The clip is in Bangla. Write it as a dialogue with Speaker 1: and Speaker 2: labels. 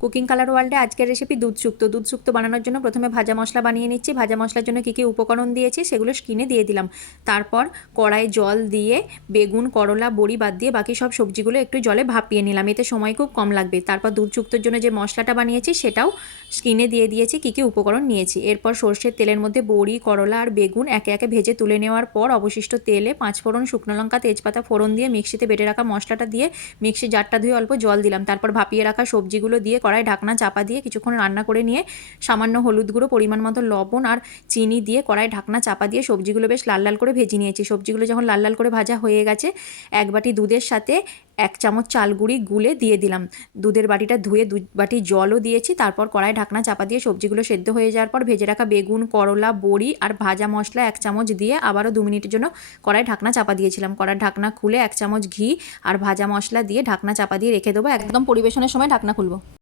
Speaker 1: কুকিং কালার ওয়ার্ল্ডে আজকের রেসিপি দুধ শুক্তো দুধ বানানোর জন্য প্রথমে ভাজা মশলা বানিয়ে নিচ্ছি। ভাজা মশলার জন্য কী কী উপকরণ দিয়েছি সেগুলো স্কিনে দিয়ে দিলাম। তারপর কড়াই জল দিয়ে বেগুন, করলা, বড়ি বাদ দিয়ে বাকি সব সবজিগুলো একটু জলে ভাপিয়ে নিলাম। এতে সময় খুব কম লাগবে। তারপর দুধ শুক্তোর জন্য যে মশলাটা বানিয়েছি সেটাও স্কিনে দিয়ে দিয়েছি, কী কী উপকরণ নিয়েছি। এরপর সর্ষের তেলের মধ্যে বড়ি, করলা আর বেগুন একে একে ভেজে তুলে নেওয়ার পর অবশিষ্ট তেলে পাঁচ ফোড়ন শুকনো লঙ্কা, তেজপাতা ফোড়ন দিয়ে মিক্সিতে বেটে রাখা মশলাটা দিয়ে মিক্সি জারটা ধুয়ে অল্প জল দিলাম। তারপর ভাপিয়ে রাখা সবজিগুলো দিয়ে কড়াই ঢাকনা চাপা দিয়ে কিছুক্ষণ রান্না করে নিয়ে সামান্য হলুদ গুঁড়ো, পরিমাণ মতো লবণ আর চিনি দিয়ে কড়াই ঢাকনা চাপা দিয়ে সবজিগুলো বেশ লাল লাল করে ভেজে নিয়েছি। সবজিগুলো যখন লাল লাল করে ভাজা হয়ে গেছে, এক বাটি দুধের সাথে এক চামচ চাল গুঁড়ি গুলে দিয়ে দিলাম। দুধের বাটিটা ধুয়ে দু বাটি জলও দিয়েছি, তারপর কড়াই ঢাকনা চাপা দিয়ে সবজিগুলো সেদ্ধ হয়ে যাওয়ার পর ভেজে রাখা বেগুন, করলা, বড়ি আর ভাজা মশলা এক চামচ দিয়ে আবারও দু মিনিটের জন্য কড়াই ঢাকনা চাপা দিয়েছিলাম। কড়ার ঢাকনা খুলে এক চামচ ঘি আর ভাজা মশলা দিয়ে ঢাকনা চাপা দিয়ে রেখে দেবো। একদম পরিবেশনের সময় ঢাকনা খুলবো।